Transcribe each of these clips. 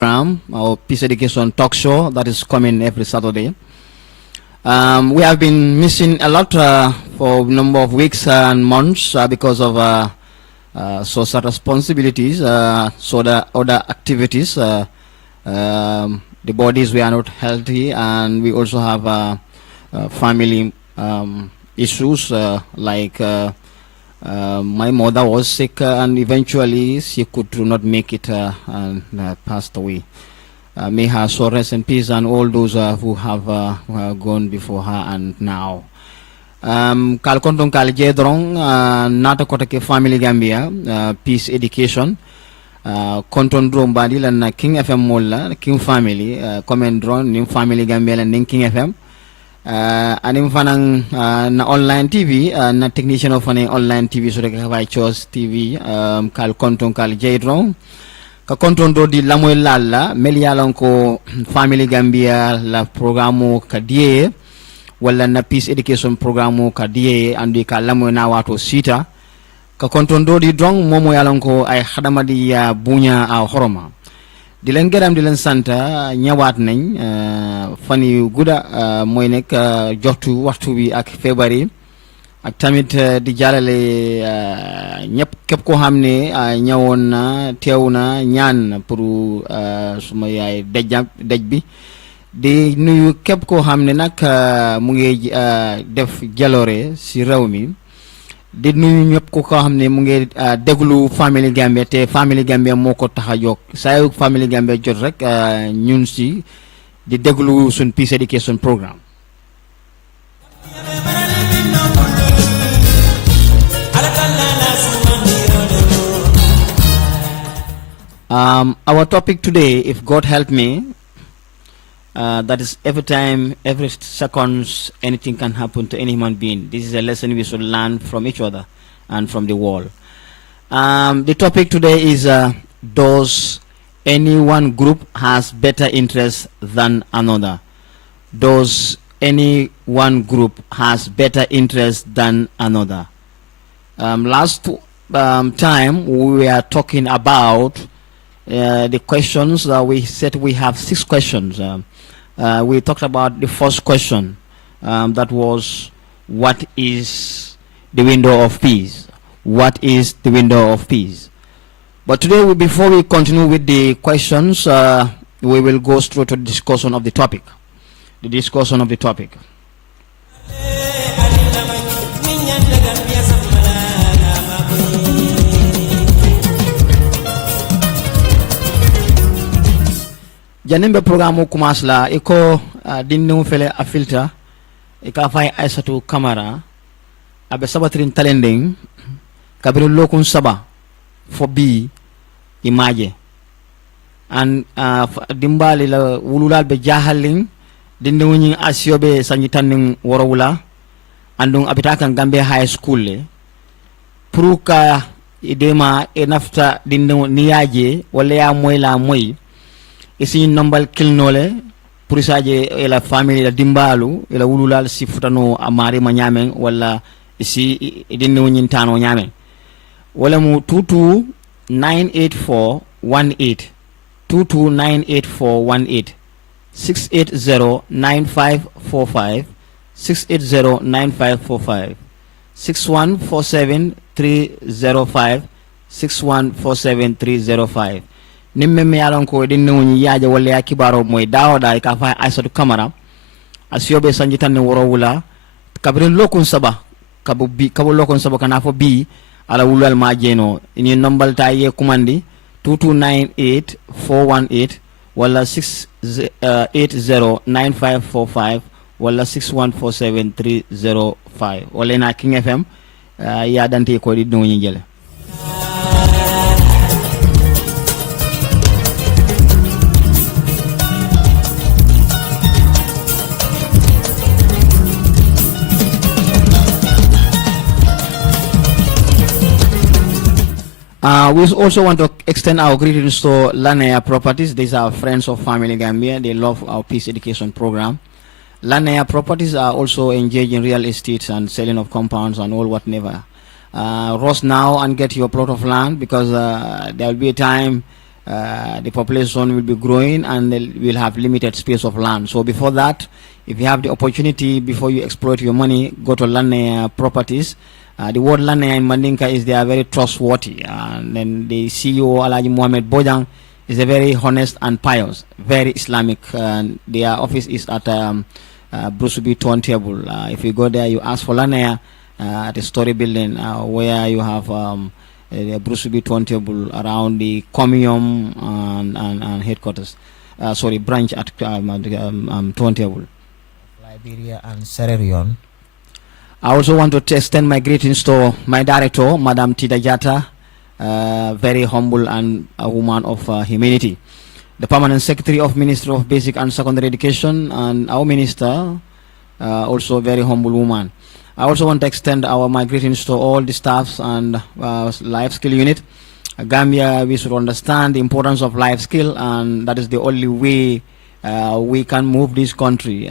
program, our Peace Education talk show that is coming every Saturday. We have been missing a lot for a number of weeks and months because of social responsibilities, so the other activities. The bodies were not healthy, and we also have family issues like my mother was sick and eventually she could not make it and passed away. May her soul rest in peace, and all those who have gone before her and now. Kal konton kal jedrong nata kotake family Gambia peace education konton drum badi lan King FM molla King family comment drone nim family Gambia lan King FM. Anim fanang na online TV na technician of an online TV so they chose TV kal konton kal jaydron ka konton do di lamoy lalla melialon ko family Gambia la programme ka die wala na peace education programme ka die andi ka lamoy na wato sita ka konton do di drong momo yalon ko ay khadamadi ya bunya a horoma di len gëram di len santa ñëwaat nañ fan yu gudda mooy nekk joxtu waxtu bi ak février ak tamit di jàllale ñëpp képp koo xam ne ñëwoon na teew na ñaan pour suma yaay dej bi di nuyu képp koo xam ne nag mu ngi def jaloore si réew mi di nuyu ñëpp ko xam ne mu ngi déglu family Gambia te family Gambia moo ko tax a jóg saa yu family Gambia jot rek ñun si di déglu suñ peace education programme. Our topic today, if God help me, that is every time, every seconds, anything can happen to any human being. This is a lesson we should learn from each other and from the world. The topic today is does any one group has better interest than another? Does any one group has better interest than another? Last time we were talking about the questions. We said we have 6 questions. We talked about the first question, that was, what is the window of peace? What is the window of peace? But today, before we continue with the questions, we will go straight to the discussion of the topic. The discussion of the topic. Janembe programu kumasla iko dinnu fele a filter ika fay Aissatou Camara abe sabatrin talending kabiru lokun saba for bi imaje and dimbali la wululal be jahalling dindu ñi asiobe sanyitanning worowula andung abitakan Gambia High School le pruka idema enafta dindu niyaje wala ya moy la moy isi nombal kilnole pour saje la famille la dimbalu la wululal si futano amari ma nyamen wala isi dinno nyintano nyamen wala mu 2298418 2298418 6809545 6809545 6147305 6147305 nimme me yalon ko din newni yaaje wala ya kibaro moy dawoda ka fa Aissatou Camara asiyobe sanji tan woro wula kabrin lokun saba kabo lokun saba kana fo bi ala wulal ma jeno ni nombal ta ye kumandi 2298418 wala 6809545 wala 6147305 wala na King FM ya dante ko di newni jele. We also want to extend our greetings to Lanaya Properties. These are friends of Family Gambia. They love our peace education program. Lanaya Properties are also engaged in real estate and selling of compounds and all whatever. Rush now and get your plot of land, because there will be a time the population will be growing and we'll have limited space of land. So before that, if you have the opportunity, before you exploit your money, go to land properties. The word land in Mandinka is they are very trustworthy. And then the CEO, Alaji Mohamed Bojang, is a very honest and pious, very Islamic. Their office is at Brusubi Turntable. If you go there, you ask for land at a story building where you have the Brusubi Turntable around the Comium and headquarters. Branch at Turntable. Liberia and Sierra Leone. I also want to extend my greetings to my director, Madam Tida Jata, very humble and a woman of humanity. The Permanent Secretary of Ministry of Basic and Secondary Education, and our Minister, also a very humble woman. I also want to extend my greetings to all the staffs and life skill unit. Gambia, we should understand the importance of life skill, and that is the only way we can move this country,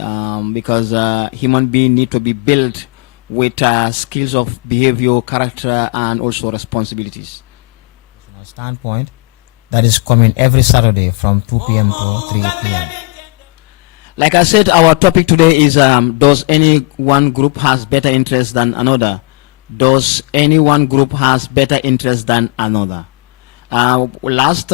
because human beings need to be built with skills of behavior, character, and also responsibilities. From a standpoint, that is coming every Saturday from 2 p.m. to 3 p.m. Like I said, our topic today is, does any one group has better interest than another? Does any one group has better interest than another? Last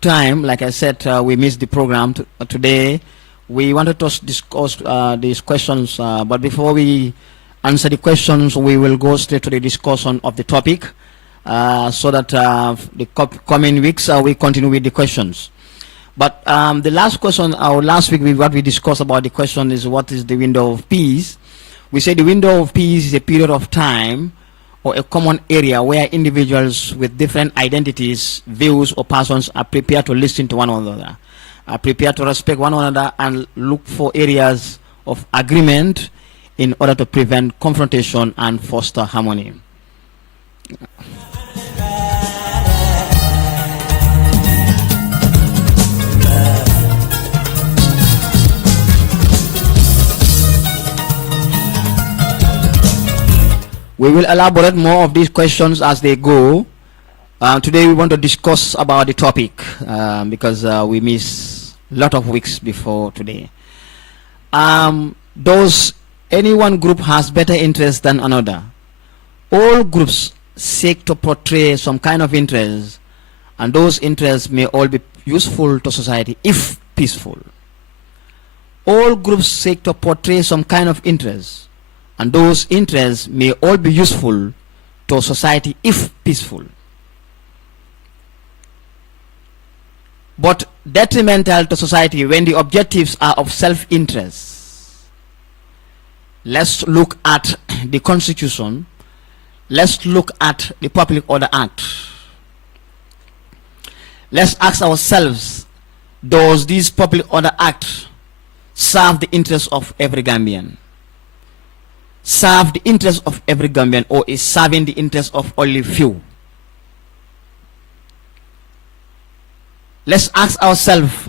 time, like I said, we missed the program. Today, we wanted to discuss these questions, but before we answer the questions, we will go straight to the discussion of the topic, so that the coming weeks we continue with the questions. But the last question, last week, what we discussed about the question is, what is the window of peace? We say the window of peace is a period of time or a common area where individuals with different identities, views, or persons are prepared to listen to one another, are prepared to respect one another, and look for areas of agreement in order to prevent confrontation and foster harmony. We will elaborate more of these questions as they go. Today we want to discuss about the topic, because we miss a lot of weeks before today. Does any one group has better interest than another? All groups seek to portray some kind of interest, and those interests may all be useful to society if peaceful. All groups seek to portray some kind of interest, and those interests may all be useful to society if peaceful, but detrimental to society when the objectives are of self-interest. Let's look at the Constitution. Let's look at the Public Order Act. Let's ask ourselves, does this Public Order Act serve the interests of every Gambian? Serve the interests of every Gambian, or is serving the interests of only few? Let's ask ourselves,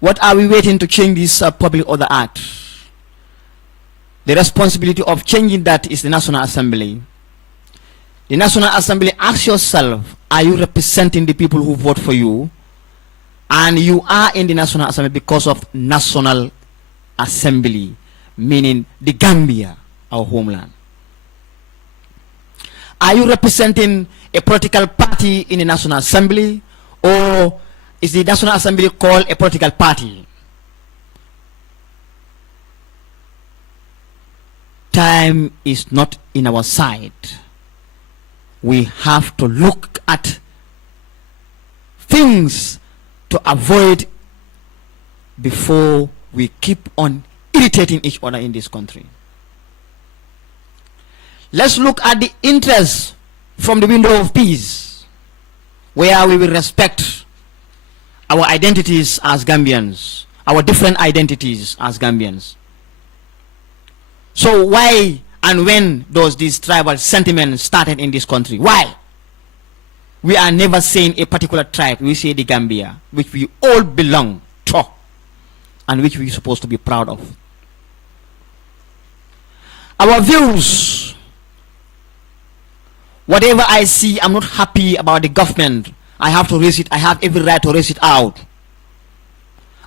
what are we waiting to change this Public Order Act? The responsibility of changing that is the National Assembly. The National Assembly, ask yourself, are you representing the people who vote for you? And you are in the National Assembly because of National Assembly, meaning the Gambia, our homeland. Are you representing a political party in the National Assembly, or is the National Assembly called a political party? Time is not in our side. We have to look at things to avoid before we keep on irritating each other in this country. Let's look at the interests from the window of peace, where we will respect our identities as Gambians, our different identities as Gambians. So why and when does this tribal sentiment started in this country? Why? We are never saying a particular tribe. We say the Gambia, which we all belong to, and which we're supposed to be proud of. Our views, whatever I see, I'm not happy about the government, I have to raise it. I have every right to raise it out.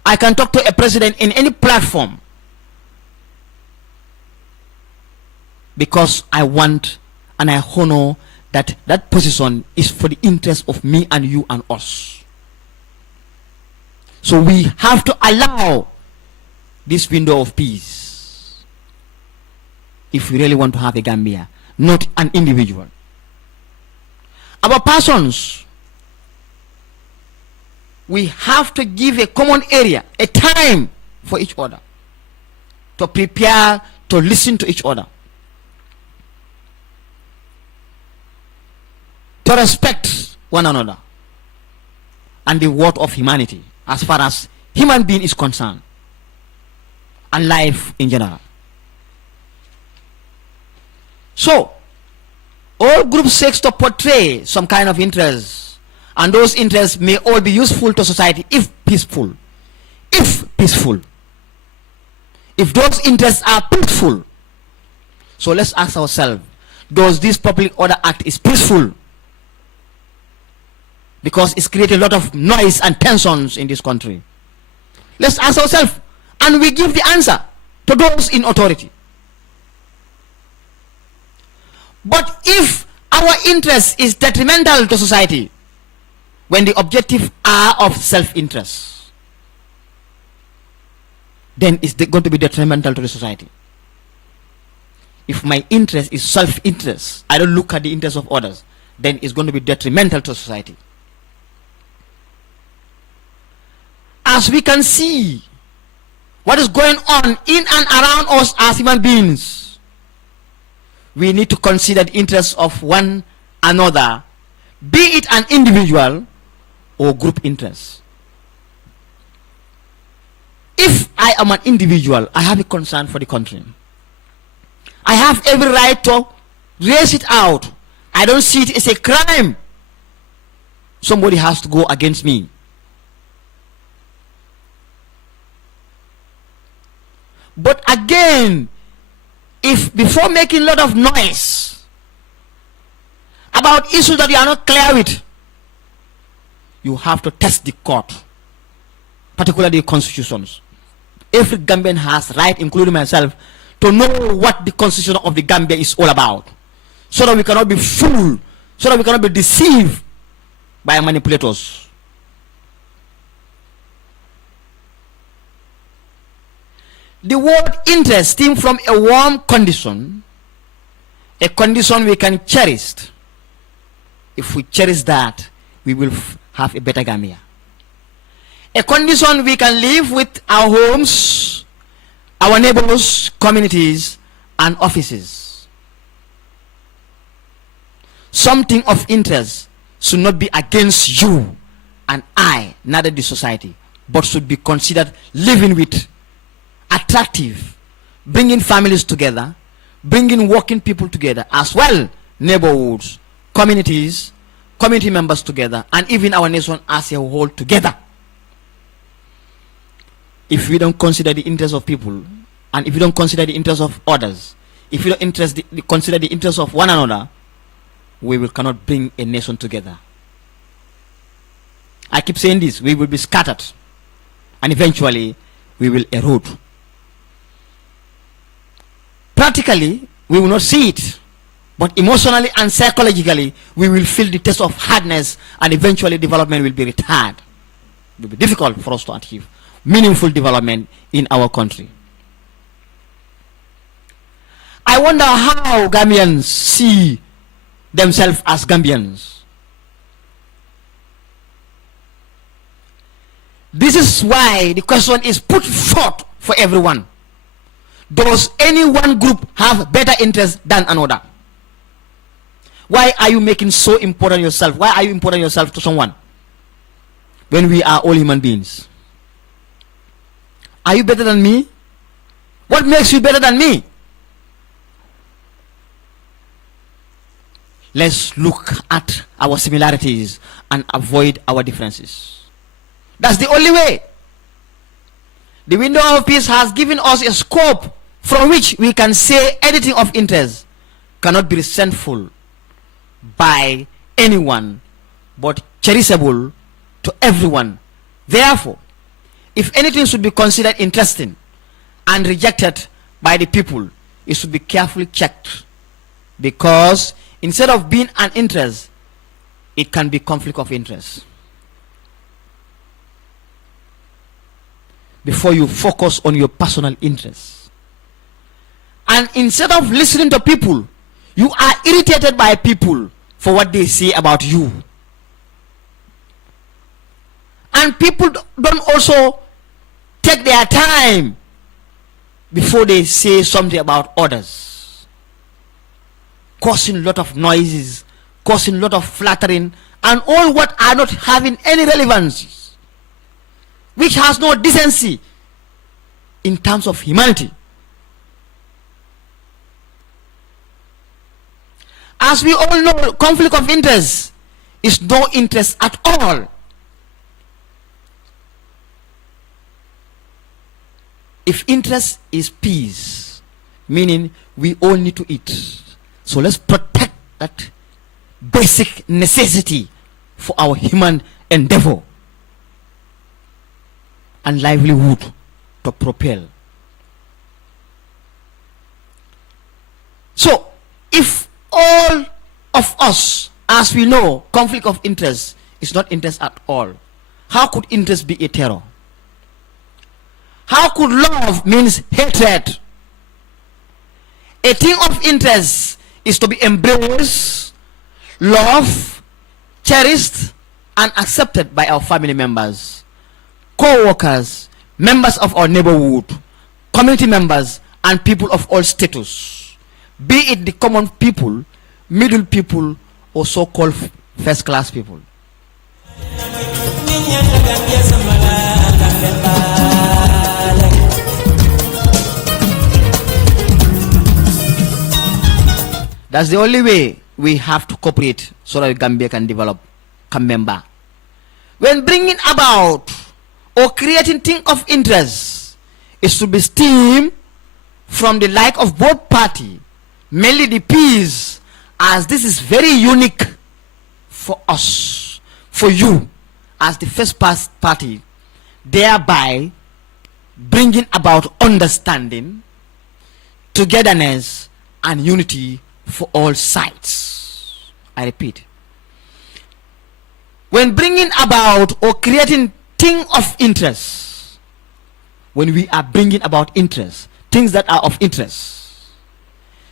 I can talk to a president in any platform because I want and I honor that that position is for the interest of me and you and us. So we have to allow this window of peace if we really want to have a Gambia, not an individual. Our persons, we have to give a common area, a time for each other, to prepare, to listen to each other, to respect one another and the word of humanity as far as human being is concerned and life in general. So all groups seek to portray some kind of interest, and those interests may all be useful to society if peaceful. If those interests are peaceful. So let's ask ourselves, does this Public Order Act is peaceful? Because it's created a lot of noise and tensions in this country. Let's ask ourselves, and we give the answer to those in authority. But if our interest is detrimental to society, when the objectives are of self-interest, then it's going to be detrimental to the society. If my interest is self-interest, I don't look at the interests of others, then it's going to be detrimental to society. As we can see what is going on in and around us as human beings, we need to consider the interests of one another, be it an individual or group interest. If I am an individual, I have a concern for the country. I have every right to raise it out. I don't see it as a crime. Somebody has to go against me. But again, if before making a lot of noise about issues that you are not clear with, you have to test the court, particularly constitutions. Every Gambian has right, including myself, to know what the constitution of the Gambia is all about, so that we cannot be fooled, so that we cannot be deceived by manipulators. The word interest stems from a warm condition, a condition we can cherish. If we cherish that, we will have a better Gambia. A condition we can live with our homes, our neighbors, communities, and offices. Something of interest should not be against you and I, neither the society, but should be considered living with, attractive, bringing families together, bringing working people together, as well neighborhoods, communities, community members together, and even our nation as a whole together. If we don't consider the interests of people, and if we don't consider the interests of others, if we don't consider the interests of one another, we cannot bring a nation together. I keep saying this, we will be scattered, and eventually we will erode. Practically, we will not see it, but emotionally and psychologically, we will feel the taste of hardness, and eventually development will be retarded. It will be difficult for us to achieve meaningful development in our country. I wonder how Gambians see themselves as Gambians. This is why the question is put forth for everyone. Does any one group have better interest than another? Why are you making so important yourself? Why are you important yourself to someone when we are all human beings? Are you better than me? What makes you better than me? Let's look at our similarities and avoid our differences. That's the only way. The window of peace has given us a scope from which we can say anything of interest cannot be resentful by anyone, but cherishable to everyone. Therefore, if anything should be considered interesting and rejected by the people, it should be carefully checked, because instead of being an interest, it can be conflict of interest. Before you focus on your personal interests, and instead of listening to people, you are irritated by people for what they say about you. And people don't also take their time before they say something about others, causing a lot of noises, causing a lot of flattering, and all what are not having any relevance, which has no decency in terms of humanity. As we all know, conflict of interest is no interest at all. If interest is peace, meaning we all need to eat, so let's protect that basic necessity for our human endeavor and livelihood to propel. So if all of us, as we know, conflict of interest is not interest at all, how could interest be a terror? How could love means hatred? A thing of interest is to be embraced, loved, cherished, and accepted by our family members, co-workers, members of our neighborhood, community members, and people of all status, be it the common people, middle people, or so-called first-class people. That's the only way we have to cooperate so that Gambia can develop, can member. When bringing about or creating thing of interest, it should be stemmed from the like of both party, mainly the peace, as this is very unique for us, for you, as the first party, thereby bringing about understanding, togetherness, and unity for all sides. I repeat, when bringing about or creating thing of interest, when we are bringing about interest, things that are of interest,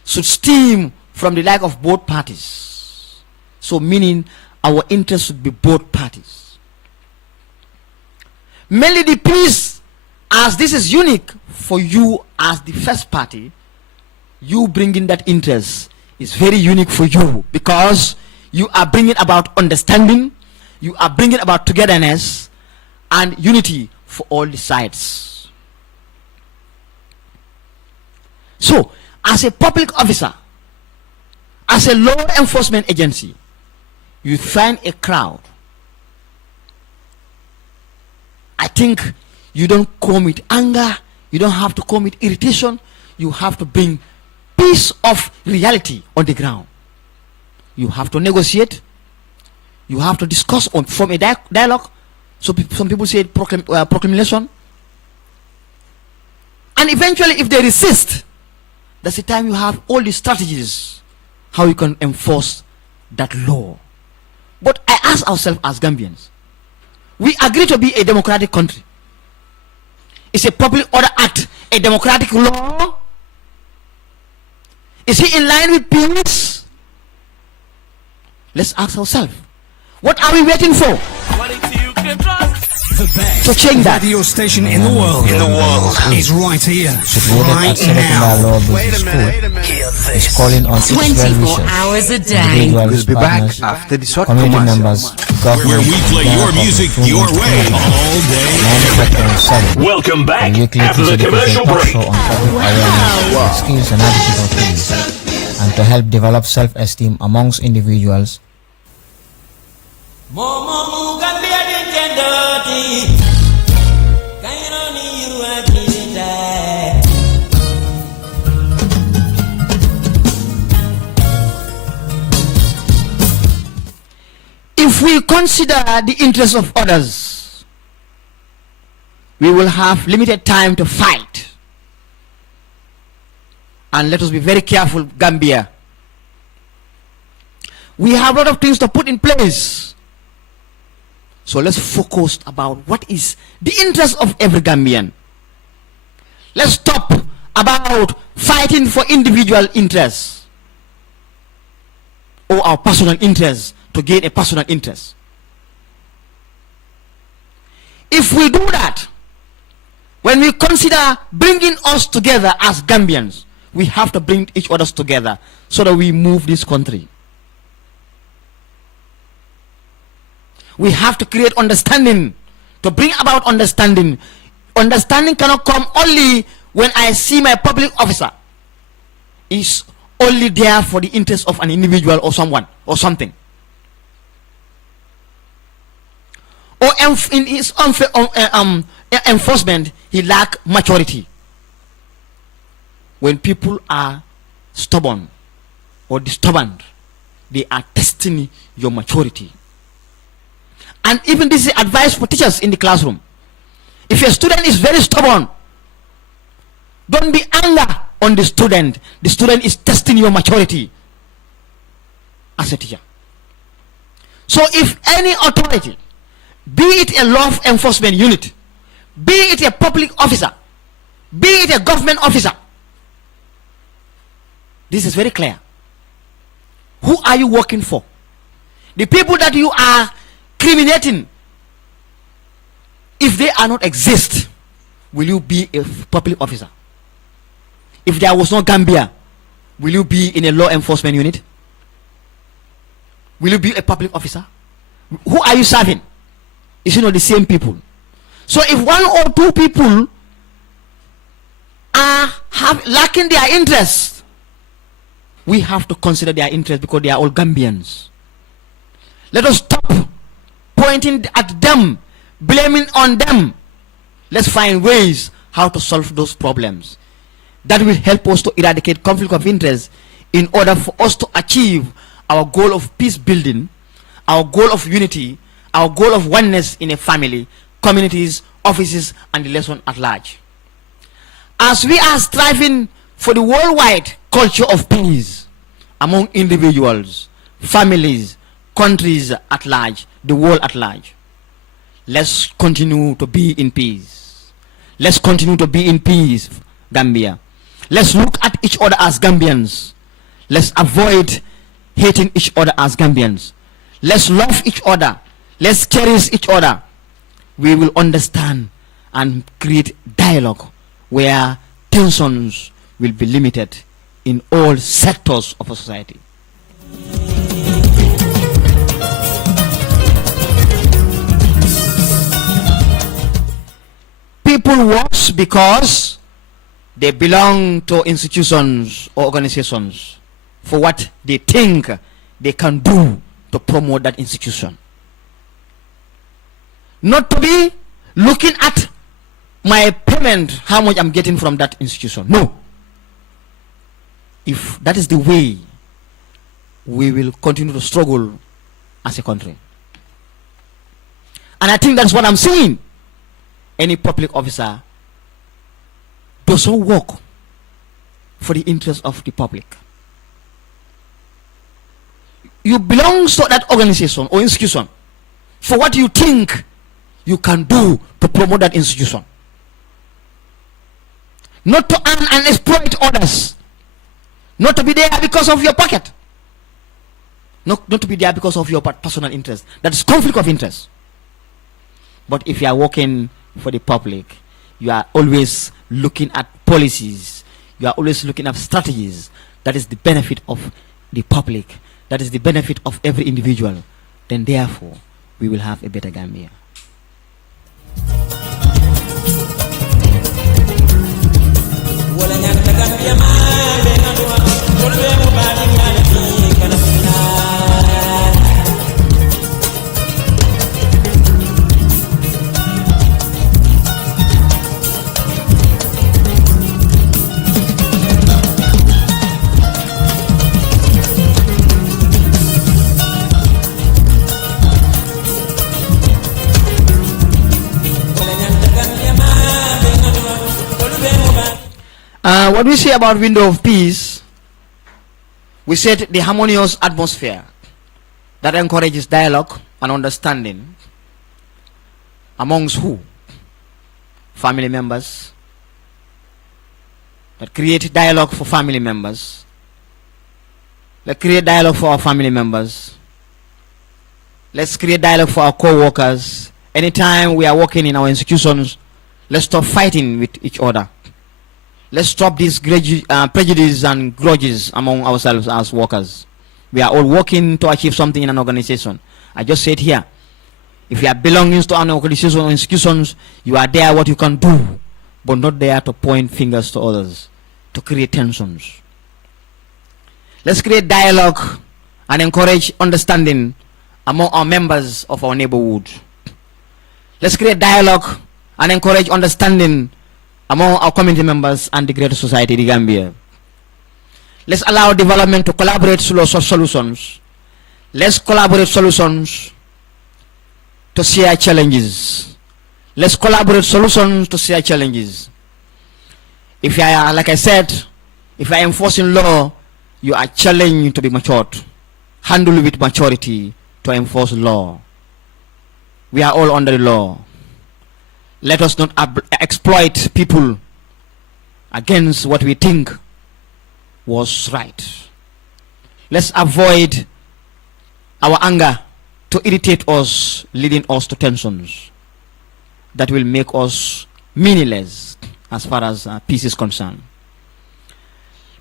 should stem from the like of both parties. So meaning our interest should be both parties. Mainly the peace, as this is unique for you as the first party, you bringing that interest is very unique for you, because you are bringing about understanding, you are bringing about togetherness and unity for all the sides. So as a public officer, as a law enforcement agency, you find a crowd, I think you don't come with anger, you don't have to come with irritation, you have to bring piece of reality on the ground. You have to negotiate, you have to discuss on form a dialogue. So some people say proclamation, and eventually if they resist, that's the time you have all the strategies how you can enforce that law. But I ask ourselves as Gambians, we agree to be a democratic country. Is a public order act a democratic law? Is he in line with peace? Let's ask ourselves, what are we waiting for? The best to change that radio station in the world is right here, right now. Wait a minute. Hear Is this. calling on its 24 well-wishers, hours a day. individuals, We'll be back partners, after the short community commercial. members, government, Where we play your music your way all day. 94.7. Welcome back The weekly after the educational commercial talk break. show on public awareness, skills and attitude of peace, and to help develop self-esteem amongst individuals. If we consider the interests of others, we will have limited time to fight. And let us be very careful, Gambia. We have a lot of things to put in place. So let's focus about what is the interest of every Gambian. Let's stop about fighting for individual interests or our personal interests to gain a personal interest. If we do that, when we consider bringing us together as Gambians, we have to bring each other together so that we move this country. We have to create understanding, to bring about understanding. Understanding cannot come only when I see my public officer is only there for the interest of an individual or someone or something. Or in his enforcement, he lacks maturity. When people are stubborn or disturbed, they are testing your maturity. And even this is advice for teachers in the classroom. If your student is very stubborn, don't be angry on the student. The student is testing your maturity as a teacher. So if any authority, be it a law enforcement unit, be it a public officer, be it a government officer, this is very clear. Who are you working for? The people that you are criminating, if they are not exist, will you be a public officer? If there was no Gambia, will you be in a law enforcement unit? Will you be a public officer? Who are you serving? Is it not the same people? So if one or two people are lacking their interest, we have to consider their interest because they are all Gambians. Let us stop pointing at them, blaming on them. Let's find ways how to solve those problems. That will help us to eradicate conflict of interest in order for us to achieve our goal of peace building, our goal of unity, our goal of oneness in a family, communities, offices, and the lesson at large. As we are striving for the worldwide culture of peace among individuals, families, countries at large, the world at large, let's continue to be in peace. Let's continue to be in peace, Gambia. Let's look at each other as Gambians. Let's avoid hating each other as Gambians. Let's love each other. Let's cherish each other. We will understand and create dialogue where tensions will be limited in all sectors of a society. People work because they belong to institutions or organizations for what they think they can do to promote that institution. Not to be looking at my payment, how much I'm getting from that institution. No. If that is the way, we will continue to struggle as a country. And I think that's what I'm saying. Any public officer doesn't work for the interest of the public. You belong to that organization or institution for what you think you can do to promote that institution. Not to earn and exploit others. Not to be there because of your pocket. Not to be there because of your personal interest. That is conflict of interest. But if you are working for the public, you are always looking at policies. You are always looking at strategies. That is the benefit of the public. That is the benefit of every individual. Then therefore, we will have a better Gambia. What we say about window of peace, we set the harmonious atmosphere that encourages dialogue and understanding amongst who? Family members. That create dialogue for family members. Let's create dialogue for our family members. Let's create dialogue for our co-workers. Anytime we are working in our institutions, let's stop fighting with each other. Let's stop these prejudice and grudges among ourselves as workers. We are all working to achieve something in an organization. I just said here, if you are belonging to an organization or institutions, you are there what you can do, but not there to point fingers to others, to create tensions. Let's create dialogue and encourage understanding among our members of our neighborhood. Let's create dialogue and encourage understanding among our community members and the greater society, the Gambia. Let's allow development to collaborate solutions. Let's collaborate solutions to share challenges. Let's collaborate solutions to share challenges. If you are, like I said, if you are enforcing law, you are challenged to be matured. Handle with maturity to enforce law. We are all under the law. Let us not exploit people against what we think was right. Let's avoid our anger to irritate us, leading us to tensions that will make us meaningless as far as peace is concerned.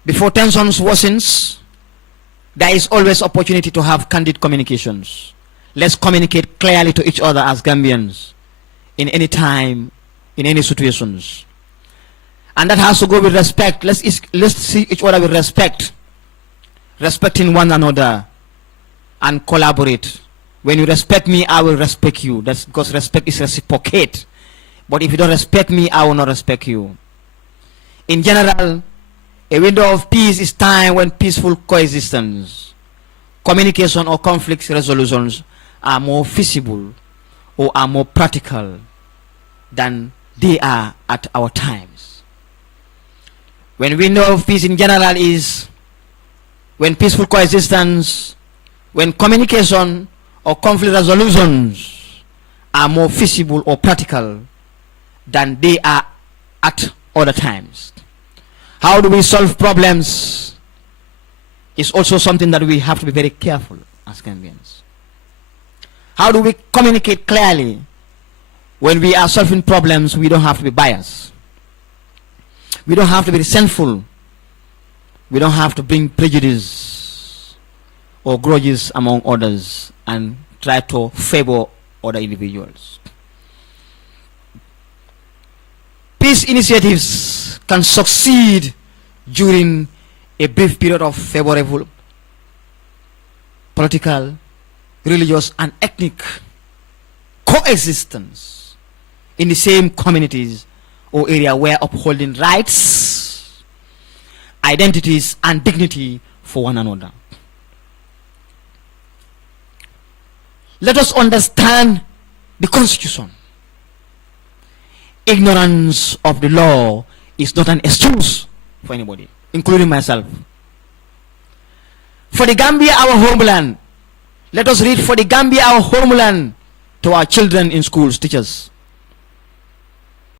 Before tensions worsens, there is always opportunity to have candid communications. Let's communicate clearly to each other as Gambians in any time, in any situations. And that has to go with respect. Let's see each other with respect, respecting one another, and collaborate. When you respect me, I will respect you. That's because respect is reciprocate. But if you don't respect me, I will not respect you. In general, a window of peace is time when peaceful coexistence, communication or conflict resolutions are more feasible or are more practical than they are at our times. When window of peace in general is when peaceful coexistence, when communication or conflict resolutions are more feasible or practical than they are at other times. How do we solve problems is also something that we have to be very careful as Gambians. How do we communicate clearly? When we are solving problems, we don't have to be biased. We don't have to be resentful. We don't have to bring prejudice or grudges among others and try to favor other individuals. Peace initiatives can succeed during a brief period of favorable political, religious, and ethnic coexistence in the same communities or area where upholding rights, identities, and dignity for one another. Let us understand the Constitution. Ignorance of the law is not an excuse for anybody, including myself. For the Gambia, our homeland, let us read for the Gambia, our homeland, to our children in schools, teachers.